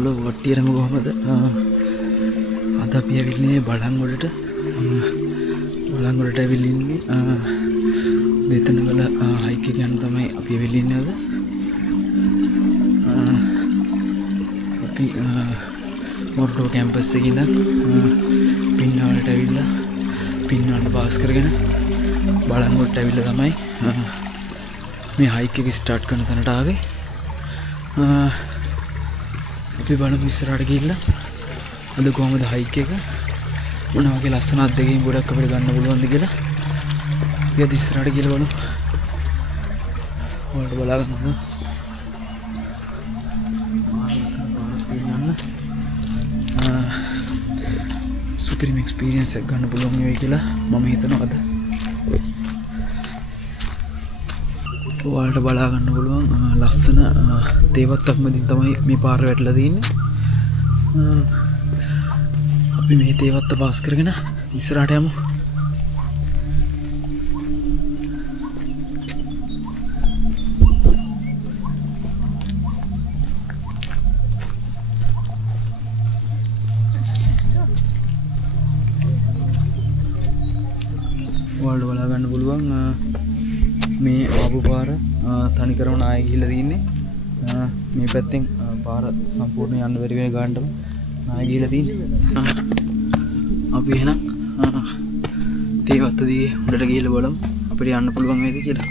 Hello වට්ටියරම කොහමද? අද අපි ඇවිල්න්නේ බලංගොඩට. බලංගොඩට ඇවිල්ලා ඉන්නේ දෙතනවල හයික් එක යන තමයි අපි ඇවිල්ලා ඉන්නේ අද. අපි මොරටුව කැම්පස් එකේ ඉඳන් පින්නාලට ඇවිල්ලා පින්නාලට පාස් කරගෙන බලංගොඩට ඇවිල්ලා තමයි මේ හයික් එක ස්ටාර්ට් කරන තැනට ආවේ. අපි බලමු ඉස්සරහට ගිහිල්ලා අද කොහමද හයික් එක මොන වගේ ලස්සන අත්දැකීම් ගොඩක් අපිට ගන්න පුළුවන්ද කියලා. අපි අද ඉස්සරහට ගිහලා බලමු. ඔයාලට බලා ගන්න. සුපිරිම එක්ස්පීරියන්ස් එකක් ගන්න පුළුවන් වෙයි කියලා මම හිතනවා අද. ඔයාලට බලා ගන්න පුළුවන් ලස්සන තේවත්තක් මැදින් තමයි මේ පාර වැටලා තියෙන්නේ. අපි මේ තේවත්ත පාස් කරගෙන ඉස්සරහට යමු. ඔයාලට බලා ගන්න පුළුවන් මේ ආපු පාර තනිකරම නාය ගිහිල්ලා තින්නේ. මේ පැත්තෙන් පාර සම්පූර්ණ යන්න බැරි වෙන ගානටම නාය ගිහිල්ලා තින්නේ. අපි එහෙනම් තේවත්ත දිගේ උඩට ගිහිල්ලා බලමු අපිට යන්න පුළුවන් වේද කියලා.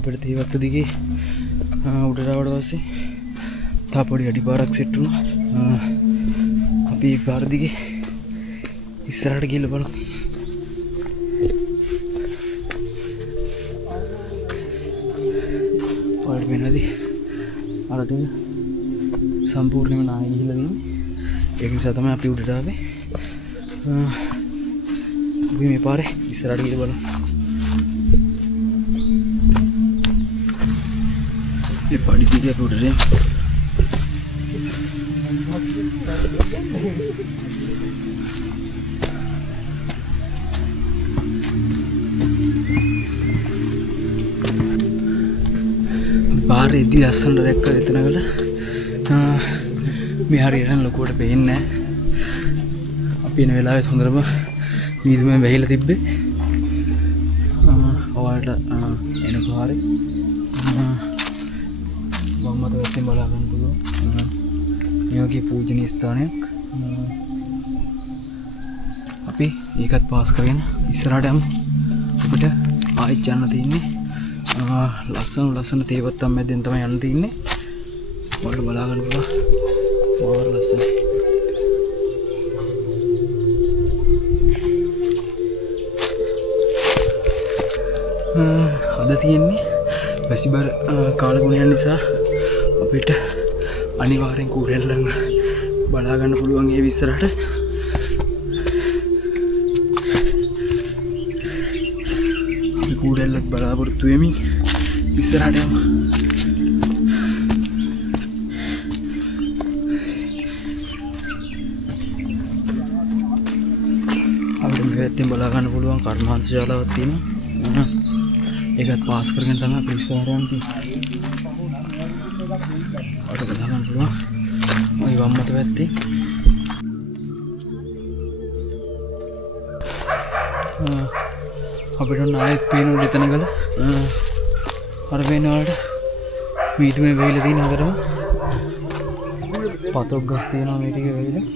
අපිට තේවත්ත දිගේ උඩට ආවට පස්සේ තා පොඩි අඩිපාරක් සෙට් වුණා. අපි පාර දිගේ ඉස්සරහට ගිහලා බලමු. ඔයාලට වෙනවද? අරට සම්පූර්ණයෙන්ම නාය ගිහලා තියෙන්නේ. ඒක නිසා තමයි අපි උඩට ආවේ. අපි මේ පාරේ ඉස්සරහට ගිහලා බලමු. ये पानी पी के उड़ रहे हैं. बाहर इदी असन देख कर इतना गला मैं हरियाणा लोगों पेन है अभी इन वेला सुंदर मीद में वही लतिब्बे और इन बाहर මත වැත්තෙන් බලා ගන්න පුළුවන්. මේ වගේ පූජනීය ස්ථානයක්. අපි ඒකත් පාස් කරගෙන ඉස්සරහට යමු. අපිට ආයෙත් යන්න තියෙන්නේ. ලස්සන තේවත්තම් මැදෙන් තමයි යන්න තියෙන්නේ. ඔයාලට බලා ගන්න පුළුවන්. මාර ලස්සනයි. අද තියෙන්නේ වැසිබර කාලගුණයන් නිසා අපිට අනිවාර්යෙන් කූඩැල්ලන් බලා ගන්න පුළුවන් ඒ විස්සරට. අපි කූඩැල්ලත් බලාපොරොත්තු වෙමින් ඉස්සරහට යමු. අපිට මේ පැත්තෙන් බලා ගන්න පුළුවන් කර්මාන්ත ශාලාවක් තියෙනවා. ඒකත් පාස් කරගෙන තමයි අපි ඉස්සරහට යන්නේ. ඔයාලට බලන්න පුළුවන් මේ වම් අත පැත්තේ අපිට නායත් පේන උඩතන ගල අර පේන වලට මීදුමේ වෙයිලා තියෙන හතරම පතොක් ගස් තියෙනවා මේ ටික වෙයිලා.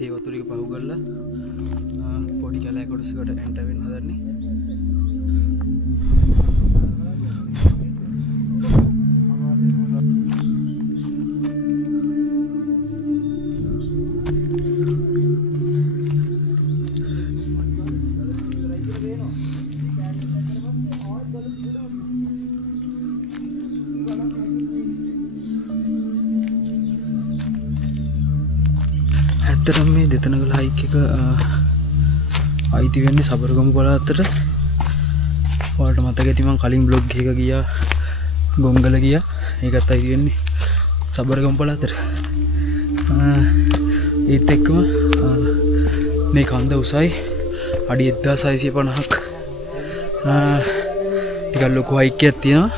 තේවතුරික පහු කරලා පොඩි කැලෑ කොටසකට එන්ටර් වෙන්න හදන්නේ. ඇත්තටම මේ දෙතනගල හයික් එක අයිති වෙන්නේ සබරගමු පළාතට. ඔයාලට මතක ඇති මම කලින් බ්ලොග් එකක ගියා ගොංගල ගියා. ඒකත් අයිති වෙන්නේ සබරගමු පළාතට. ඒත් එක්කම මේ කන්ද උසයි අඩි 1650ක්. ටිකක් ලොකු හයික් එකක් තියෙනවා.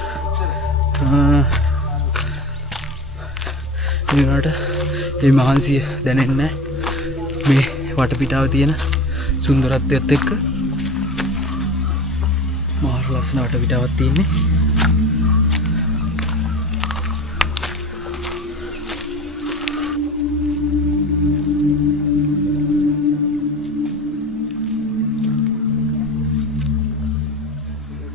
ඒ වුණාට මේ මහන්සිය දැනෙන්නේ නැහැ. මේ වටපිටාව තියෙන සුන්දරත්වයත් එක්ක මාර ලස්සන වටපිටාවක් තියෙන්නේ.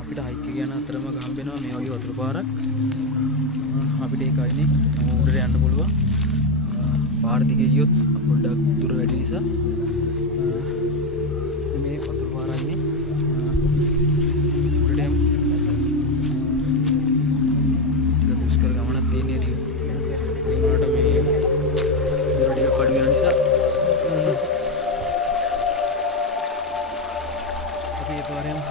අපිට හයික් එක යන අතරම හම්බෙනවා මේ වගේ වතුර පාරක්. අපිට ඒකයිනේ උඩට යන්න පුළුවන්. පාර දිගේ ගියොත් පොඩ්ඩක් දුර වැඩි නිසා මේ වතුර පාරන්නේ උඩට යමු. ටික දුෂ්කර ගමනක් තියෙන්නේ ටික. ඒ වුණාට මේ දුර ටික අඩු වෙන නිසා අපි ඒ පාරේ යමු.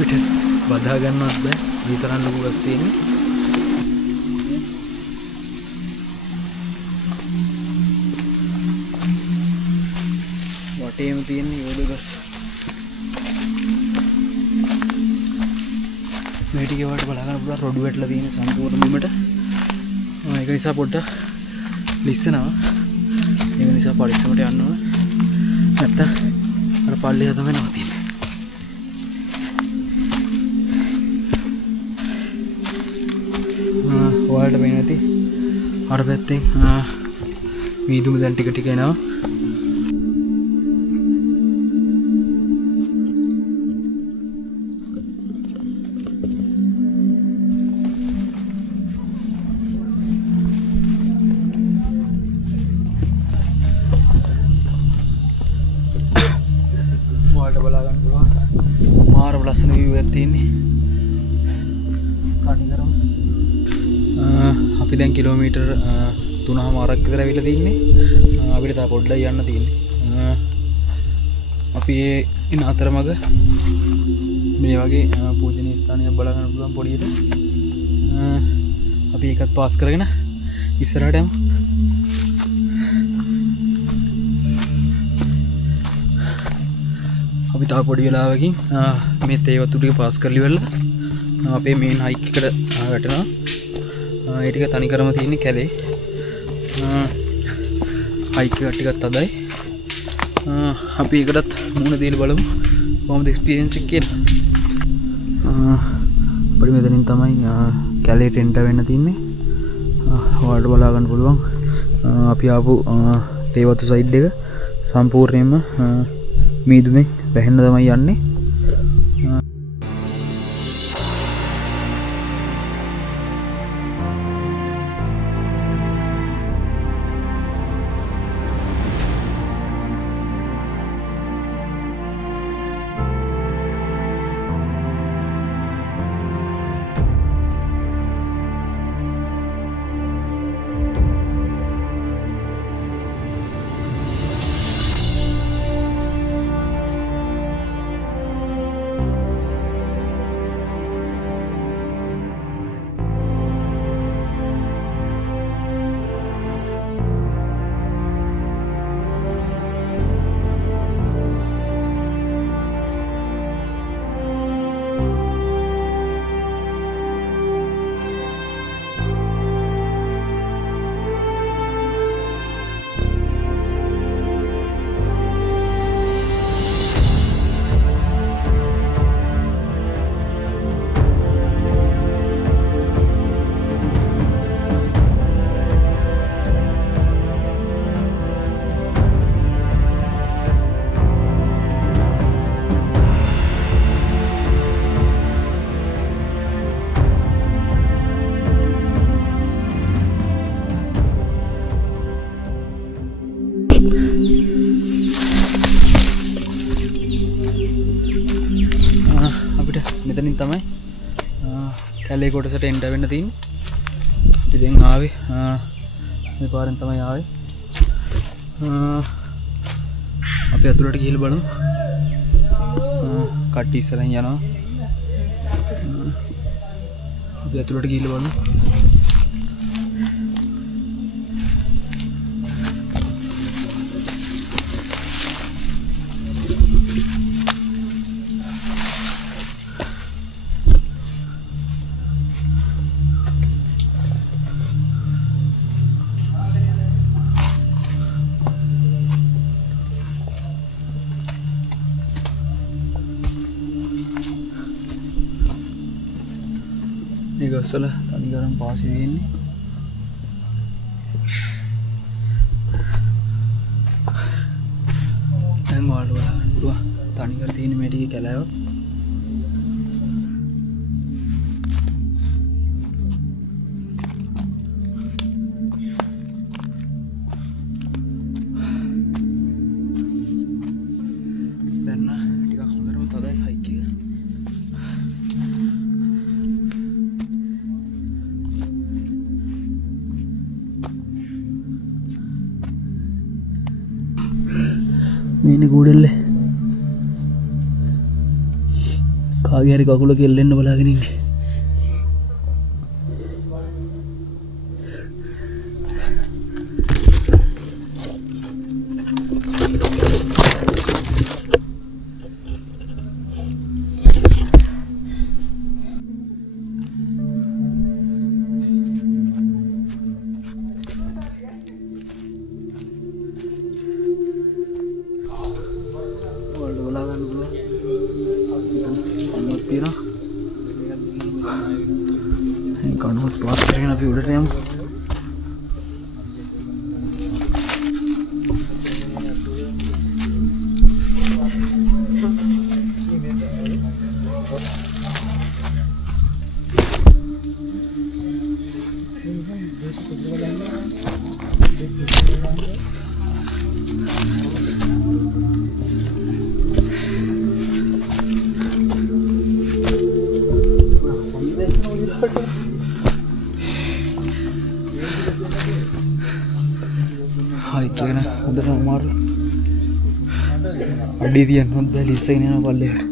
අපිට බදා ගන්නවත් බෑ. මේ තරම් ලොකු ගස් තියෙන්නේ. වටේම තියෙන යෝධ ගස්. මේ ටික වලට බලා ගන්න පුළුවන් රොඩු වැටලා තියෙන සම්පූර්ණ බිමට. ඒක නිසා පොඩ්ඩක් ලිස්සනවා. ඒක නිසා පරිස්සමට යන්න ඕන. නැත්තම් අර පල්ලෙහා තමයි නවතින්නේ. ඔයාලට පේන්නේ නැති අර පැත්තෙන් මීදුම දැන් ටික ටික එනවා. ඔයාලට බලා ගන්න පුළුවන් මාර ලස්සන view එකක් තියෙන්නේ. කණිකරම අපි දැන් කිලෝමීටර් 3.5ක් විතර ඇවිල්ලා තින්නේ. අපිට තව පොඩ්ඩක් යන්න තියෙන්නේ. අපි ඉන අතරමඟ මේ වගේ පූජනීය ස්ථානයක් බලා ගන්න පුළුවන් පොඩියට. අපි ඒකත් පාස් කරගෙන ඉස්සරහට යමු. අපි තව පොඩි වෙලාවකින් මේ තේ වතු ටික පාස් කරලි වෙලා අපේ මේන් හයික් එකට වැටෙනවා. ඒ ටික තනිකරම තියෙන්නේ කැලේ. හයික් එක ටිකක් අදයි. අපි ඒකටත් මුණ දීලා බලමු කොහොමද එක්ස්පීරියන්ස් එක කියලා. පොඩි මෙතනින් තමයි කැලේට එන්ටර් වෙන්න තින්නේ. ඔයාලට බලා ගන්න පුළුවන් අපි ආපු තේවතු සයිඩ් එක සම්පූර්ණයෙන්ම මීදුමේ වැහෙන්න තමයි යන්නේ. තමයි කැලේ කොටසට එන්ට වෙන්න තියෙන්නේ. අපි දැන් ආවේ මේ පාරෙන් තමයි ආවේ. අපි අතුලට ගිහිල්ලා බලමු. කට්ටි ඉස්සරහින් යනවා. අපි අතුලට ගිහිල්ලා බලමු. මේ ගස්වල තනිකරම පාසි තියෙන්නේ. දැන් ඔයාලට බලන්න පුළුවන් තනිකර තියෙන මේ ටිකේ කැලෑව. දැන් ටිකක් හොඳටම තදයි හයික් එක. මේනේ ගෝඩෙල්ලේ කාගේ හරි කකුල කෙල්ලෙන්න බලාගෙන ඉන්නේ. කනුවත් පාස් කරගෙන අපි උඩට යමු. හයික් එක න හොඳටම අමාරුයි. අඩිය තියන්න හොඳ බැලි ඉස්සගෙන යන පල්ලෙහාට.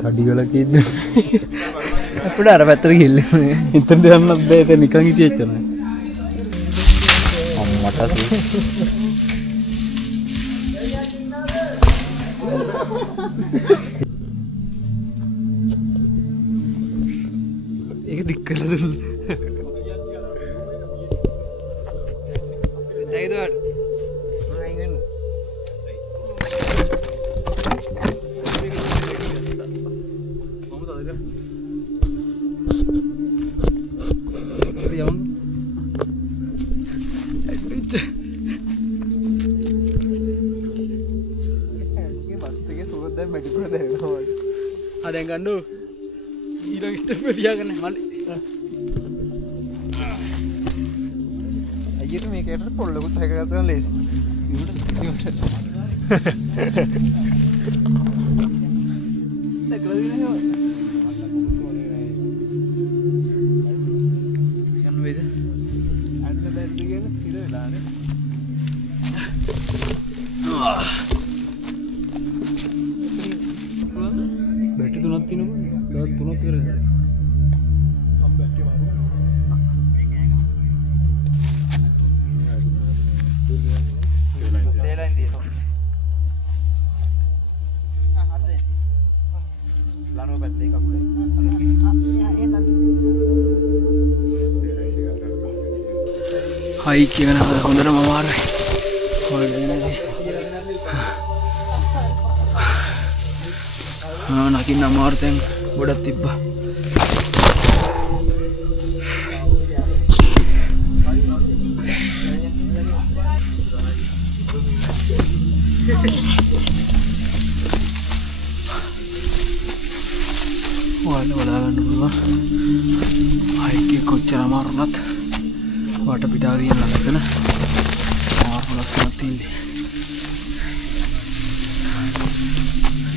තඩිගලක ඉන්න අපිට අර පැත්තට ගිහිල්ලා එතනට යන්නත් බෑ. එතන නිකන් හිටියෙච්චනේ අම්මට ඒක දික් කරලා දුන්න. දැයිදවට මම අයින් දැන් ගන්නු ඊළඟ ස්ටෙප් එක තියාගන්න මල්ලි. අයියට මේකට පොල්ලකුත් හැකගත්තා ලේසි. යන්න වේද? අන්න බැද්ද කියන ඉර වෙලානේ. බැටරි තුනක් තියෙනවා. දවස් 3ක් විතර ගියා. මම බැටරි මාරුවා. තේලයින් තියෙනවා. හයික් එක නම් හොඳටම අමාරුයි. නකින්න අමාරු තැන් ගොඩක් තිබ්බා. ඔයාලා බලාගන්න පුළුවන් හයික් එක කොච්චර අමාරු වුණත් වටපිටාව තියෙන ලස්සන මාර්ග ලස්සනක් තියෙන්නේ.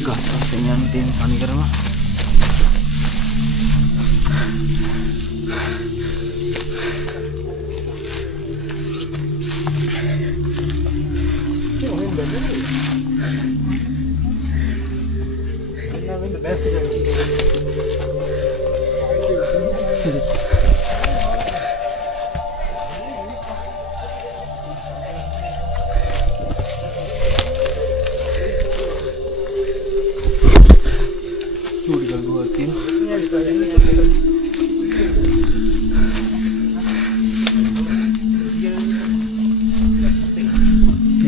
ගස් අස්සෙන් යන තියෙන තනිකරම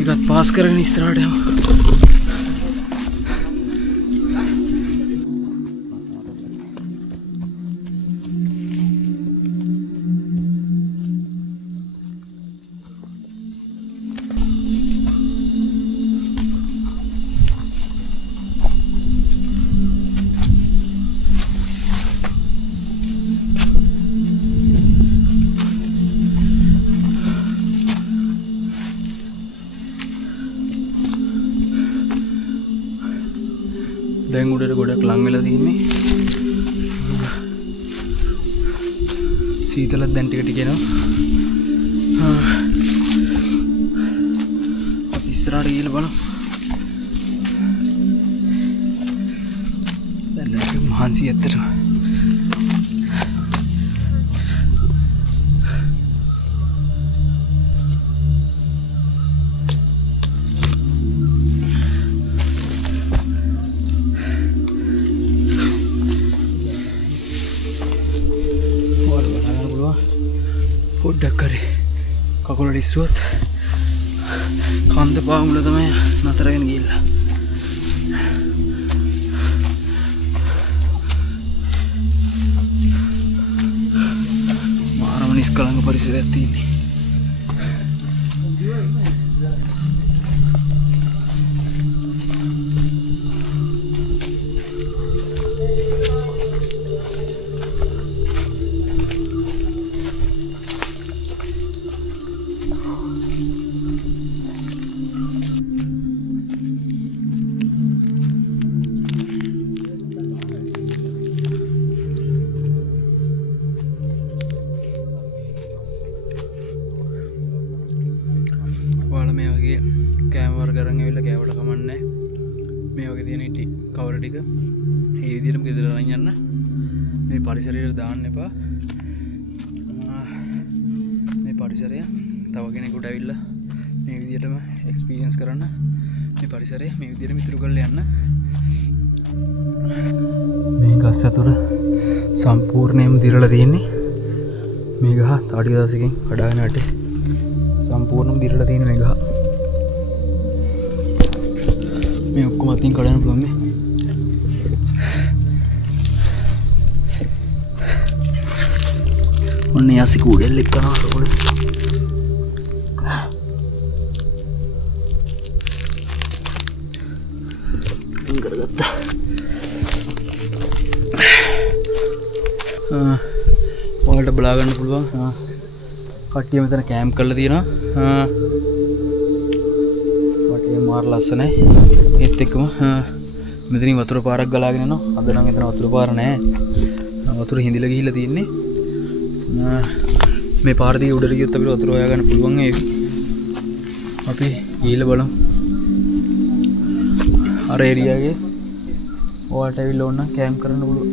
ඒකත් පාස් කරගෙන ඉස්සරහට යමු. දැන් උඩට ගොඩක් ලං වෙලා තියෙන්නේ. සීතලත් දැන් ටික ටික එනවා. අපි ඉස්සරහට ගිහලා බලමු. දැන් ටික මහන්සි ඇත්තටම. පොඩ්ඩක් කරේ කකුලට ඉස්සුවත් කන්ද පාමුල තමයි නතරගෙන ගිහිල්ලා. මාරම නිස්කලංක පරිසරයක් තියෙන්නේ. මේ වගේ කෑම වර්ග අරන් ඇවිල්ලා කෑවට කමන්නේ. මේ වගේ තියෙන ඉටි කවර ටික මේ විදිහටම ගෙදර අරන් යන්න. මේ පරිසරයට දාන්න එපා. මේ පරිසරය තව කෙනෙකුට ඇවිල්ලා මේ විදිහටම එක්ස්පීරියන්ස් කරන්න. මේ පරිසරය මේ විදිහටම ඉතුරු කරලා යන්න. මේ ගස් අතුර සම්පූර්ණයෙන්ම දිරලා තියෙන්නේ. මේ ගහ තාඩි දවසකින් කඩාගෙන යටේ සම්පූර්ණයෙන්ම දිරලා තියෙන මේ ගහ. මේ ඔක්කොම අතින් කඩන්න පුළුවන් මේ. ඔන්න යසි කූඩෙල් එක්ක කරනවා පොඩි. කරගත්තා. ඔයාලට බලා ගන්න පුළුවන්. කට්ටිය මෙතන කැම්ප් කරලා තියෙනවා. වටේ මාර ලස්සනයි. ඒත් එක්කම මෙතනින් වතුර පාරක් ගලාගෙන යනවා. අද නම් එතන වතුර පාර නැහැ. වතුර හිඳිලා ගිහිල්ලා තියෙන්නේ. මේ පාර දිගේ උඩට ගියොත් අපිට වතුර හොයා ගන්න පුළුවන් ඒ. අපි ගිහිල්ලා බලමු. අර ඒරියාවේ ඔයාලට ඇවිල්ලා ඕන නම් කැම්ප් කරන්න පුළුවන්.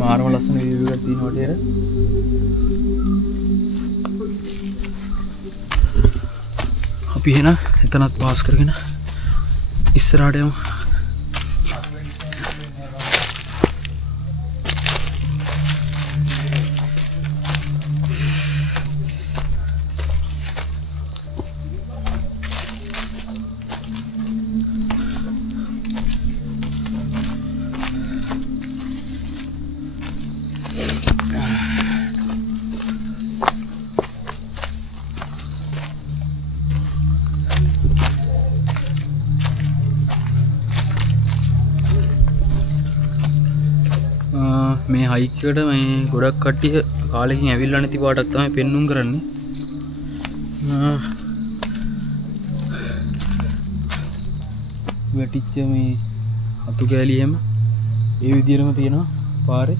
මාරම ලස්සන view එකක් තියෙනවා වටේට. අපි එහෙනම් එතනත් පාස් කරගෙන ඉස්සරහට යමු. මේ හයික් එකට මේ ගොඩක් කට්ටිය කාලෙකින් ඇවිල්ලා නැති පාටක් තමයි පෙන්눔 කරන්නේ. වැටිච්ච මේ අතු කෑලි එහෙම ඒ විදිහටම තියෙනවා පාරේ.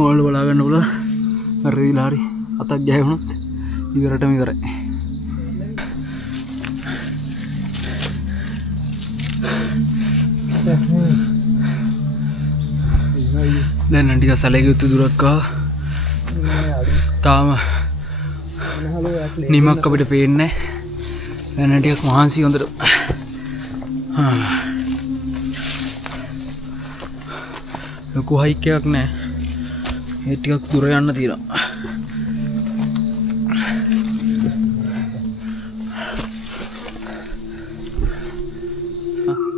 ඔයාලා බලා ගන්න ඕන හරිලා හරි අතක් ගෑවුනොත් ඉවරටම ඉවරයි. දැන් නම් ටික සැලකිය යුතු දුරක් තාම නිමක් අපිට පේන්නේ නැහැ. දැන් නම් ටිකක් මහන්සි හොඳට. ලොකු හයික් එකක් නැහැ. ඒ ටිකක් දුර යන්න තියෙනවා.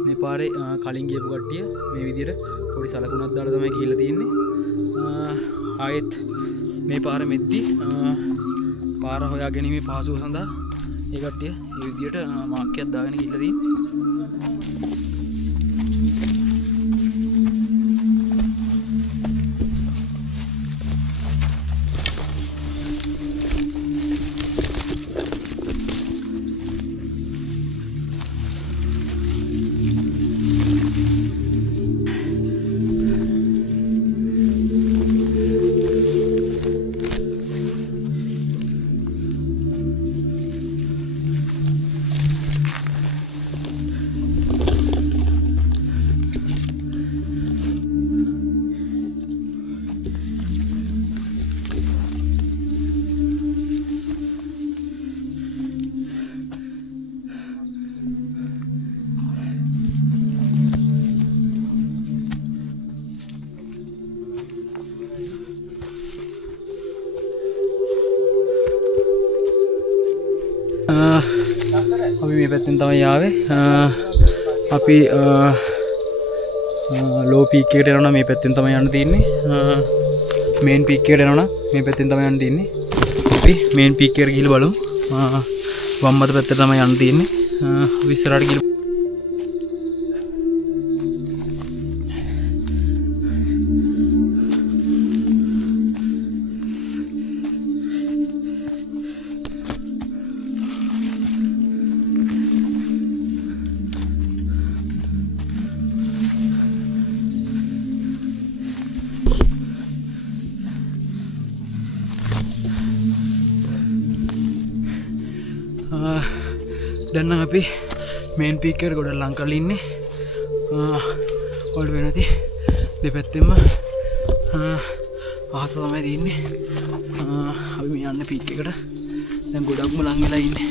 මේ පාරේ කලින් ගියපු කට්ටිය මේ විදිහට පොඩි සලකුණක් දාලා තමයි ගිහිල්ලා තියෙන්නේ. ආයෙත් මේ පාර මෙද්දි පාර හොයා ගැනීමේ පහසුව සඳහා ඒ කට්ටිය මේ විදිහට මාක් එකක් දාගෙන ගිහිල්ලා තියෙන්නේ. අපි මේ පැත්තෙන් තමයි ආවේ. අපි ලෝ පීක් එකට යනවා. මේ පැත්තෙන් තමයි යන්න තියෙන්නේ. මේන් පීක් එකට යනවා. මේ පැත්තෙන් තමයි යන්න තියෙන්නේ. අපි මේන් පීක් එකට ගිහලා බලමු. වම් අත පැත්තට තමයි යන්න තියෙන්නේ. අපි ඉස්සරහට ගිහලා දැන් නම් අපි මේන් පීක් එකට ගොඩක් ලං කරලා ඉන්නේ. ඔයාලට වෙන නැති දෙපැත්තෙම අහස තමයි තියෙන්නේ. අපි මේ යන්නේ පීක් එකට. දැන් ගොඩක්ම ලං වෙලා ඉන්නේ.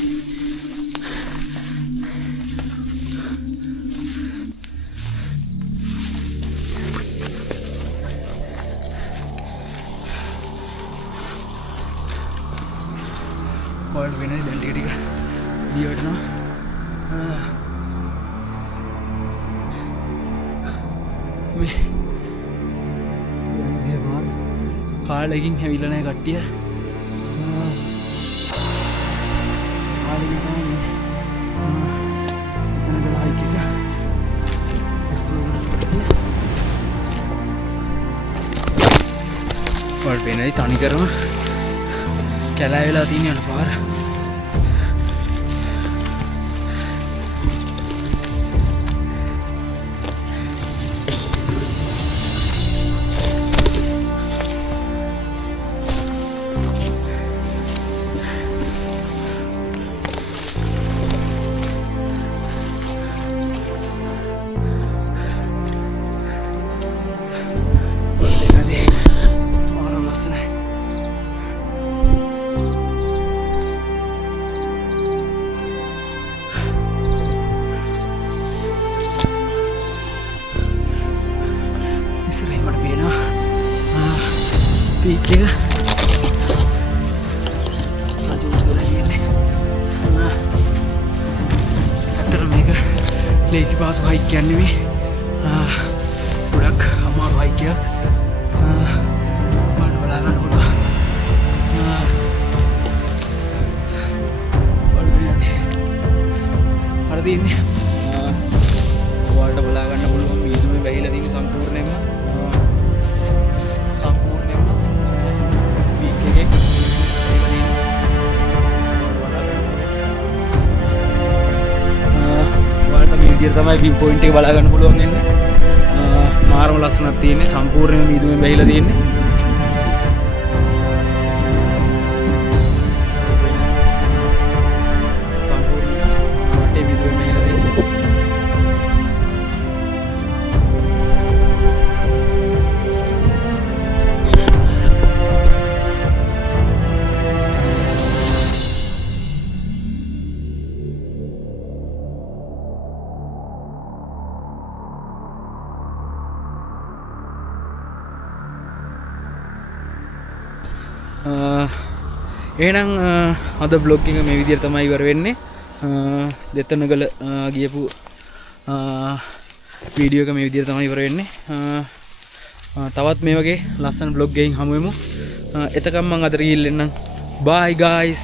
ඔයාලට වෙන දැන් ටික ටික දියවටනවා. මේ කාලෙකින් හැවිලා නැහැ කට්ටිය. කාලෙකින් තමයි එතන ගලා හයික් එක වල වෙනයි තනි කරම කැලෑ වෙලා තියෙන යන පාර. ඉස්සරහින් මට පේනවා පීක් එක අජෝස් වෙලා තියෙන්නේ. ඇත්තට මේක ලේසි පාසු හයික් යන්නේ නෙමෙයි. ගොඩක් අමාරුයි කියලා මම බලා ගන්න පුළුවන්. හරිද ඉන්නේ? ඔයාලට බලා ගන්න පුළුවන් මීදුමේ වැහිලා තියෙන සම්පූර්ණයෙන්ම වීක් එකේ ඔයාලට මේ විදිහට තමයි view point එක බලා ගන්න පුළුවන් වෙන්නේ. මාරම ලස්සනක් තියෙන්නේ සම්පූර්ණයෙන්ම මීදුමෙන් වැහිලා තියෙන්නේ. එහෙනම් අද බ්ලොග් එක මේ විදිහට තමයි ඉවර වෙන්නේ. දෙතනගල ගියපු වීඩියෝ එක මේ විදිහට තමයි ඉවර වෙන්නේ. තවත් මේ වගේ ලස්සන බ්ලොග් එකකින් හමු වෙමු. එතකම් මම අද ගිහින් එන්නම්. Bye guys.